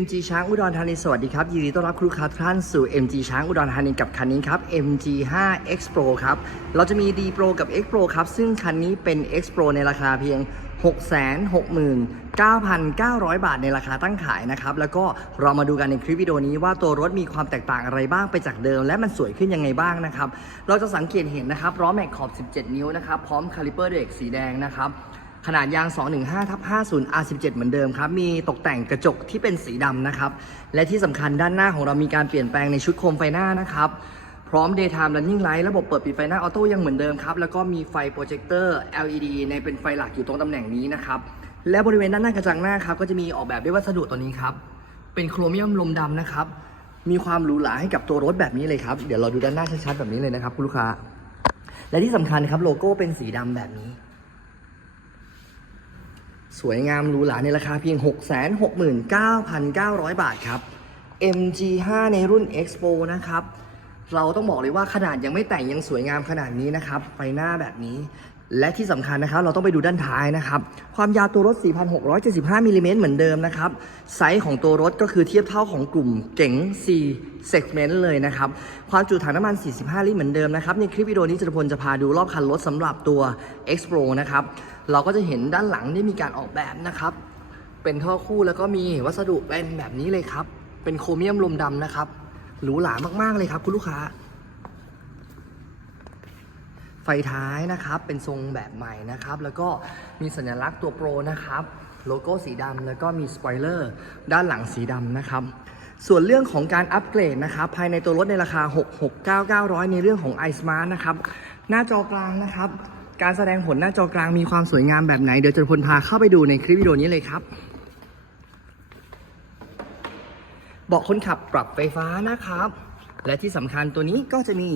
MG ช้างอุดรธานีสวัสดีครับยินดีต้อนรับคุณลูกค้าทุกท่านสู่ MG ช้างอุดรธานีกับคันนี้ครับ MG 5 X Pro ครับเราจะมี D Pro กับ X Pro ครับซึ่งคันนี้เป็น X Pro ในราคาเพียง 669,900 บาทในราคาตั้งขายนะครับ แล้วก็เรามาดูกันในคลิปวิดีโอนี้ว่าตัวรถมีความแตกต่างอะไรบ้างไปจากเดิม และมันสวยขึ้นยังไงบ้างนะครับ เราจะสังเกตเห็นนะครับล้อแม็กขอบ 17 นิ้วนะครับพร้อมคาลิเปอร์เด็กสีแดงนะครับ ขนาดยาง 215ทับ50 R17 เหมือนเดิมครับ มีตกแต่งกระจกที่เป็นสีดำนะครับ และที่สำคัญด้านหน้าของเรามีการเปลี่ยนแปลงในชุดโคมไฟหน้านะครับ พร้อม daytime running light ระบบเปิดปิดไฟหน้าออโต้ยังเหมือนเดิมครับ แล้วก็มีไฟโปรเจคเตอร์ LED ในเป็นไฟหลักอยู่ตรงตำแหน่งนี้นะครับ และบริเวณด้านหน้ากระจังหน้าครับก็จะมีออกแบบด้วยวัสดุตัวนี้ครับ เป็นโครเมียมลมดำนะครับ มีความหรูหราให้กับตัวรถแบบนี้เลยครับ เดี๋ยวเราดูด้านหน้าชัดๆแบบนี้เลยนะครับคุณลูกค้า และที่สำคัญครับโลโก้เป็นสีดำแบบนี้ สวยงามหรูหราในราคาเพียง 669,900 บาทครับ MG5 ในรุ่น Expo นะครับ เราต้องบอกเลยว่าขนาดยังไม่แต่งยังสวยงามขนาดนี้นะครับ ไฟหน้าแบบนี้ และที่สำคัญนะครับ เราต้องไปดูด้านท้ายนะครับ ความยาวตัวรถ 4,675มิลลิเมตรเหมือนเดิมนะครับ ไซส์ของตัวรถก็คือเทียบเท่าของกลุ่มเก๋ง C segment เลยนะครับ ความจุถังน้ำมัน 45 ลิตรเหมือนเดิมนะครับ ในคลิปวิดีโอนี้จตุพลจะพาดูรอบคันรถสำหรับตัว X Pro นะครับ เราก็จะเห็นด้านหลังได้มีการออกแบบนะครับ เป็นท่อคู่แล้วก็มีวัสดุเป็นแบบนี้เลยครับ เป็นโครเมียมลมดำนะครับ หรูหรามากๆเลยครับคุณลูกค้า ไฟท้ายนะครับ เป็นทรงแบบใหม่นะครับ แล้วก็มีสัญลักษณ์ตัวโปรนะครับ โลโก้สีดำแล้วก็มีสปอยเลอร์ด้านหลังสีดำนะครับ ส่วนเรื่องของการอัปเกรดนะครับ ภายในตัวรถในราคา 669,900 ในเรื่องของ iSmart นะครับ หน้าจอกลางนะครับ การแสดงผลหน้าจอกลางมีความสวยงามแบบไหน เดี๋ยวจะพลพาเข้าไปดูในคลิปวิดีโอนี้เลยครับเบาะคนขับปรับไฟฟ้านะครับ และที่สำคัญตัวนี้ก็จะมี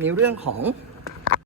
ในเรื่องของ